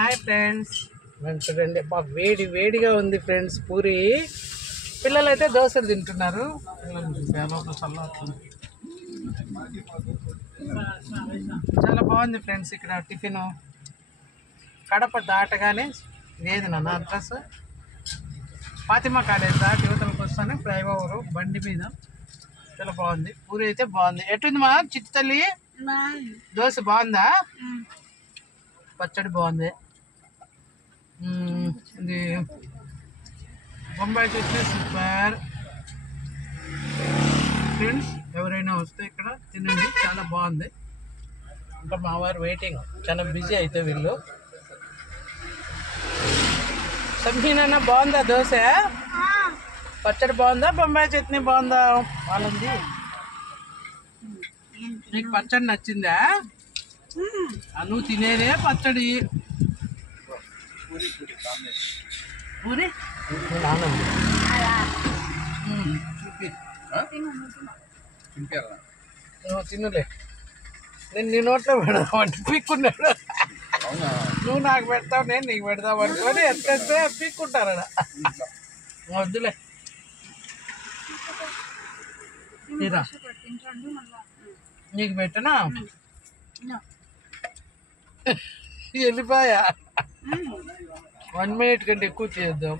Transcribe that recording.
Hi friends, చూడండి వేడి వేడిగా ఉంది ఫ్రెండ్స్ పూరి. పిల్లలు అయితే దోశలు తింటున్నారు. చాలా బాగుంది ఫ్రెండ్స్. ఇక్కడ టిఫిన్ కడప దాటగానే లేదు నా అడ్రస్ ఫాతిమా కాలేజ్ దాటి యువతలకు వస్తానే ఫ్లైఓవర్ బండి మీద. చాలా బాగుంది పూరి అయితే బాగుంది. ఎట్టుంది మా చిట్టు తల్లి? దోశ బాగుందా? పచ్చడి బాగుంది. ఇది బొంబాయి చట్నీ సూపర్. ఫ్రెండ్స్ ఎవరైనా వస్తే ఇక్కడ తినండి, చాలా బాగుంది. ఇంకా మా వారు వెయిటింగ్, చాలా బిజీ అయితే వీళ్ళు. సంహీనన్నా బాగుందా దోశ? పచ్చడి బాగుందా? బొంబాయి చట్నీ బాగుందా? వాళ్ళంది. నీకు పచ్చడి నచ్చిందా? నువ్వు తినేదే పచ్చడి. పూరి తినులే, నేను నీ నోట్లో పెడదామంటే పీక్కున్నాడు. నువ్వు నాకు పెడతావు, నేను నీకు పెడతావు అనుకొని ఎత్తే పీక్కుంటారా? వద్దులే తీరా, నీకు పెట్టనా? వెళ్ళిపోయా. 1 minute కంటే ఎక్కువ చేద్దాం.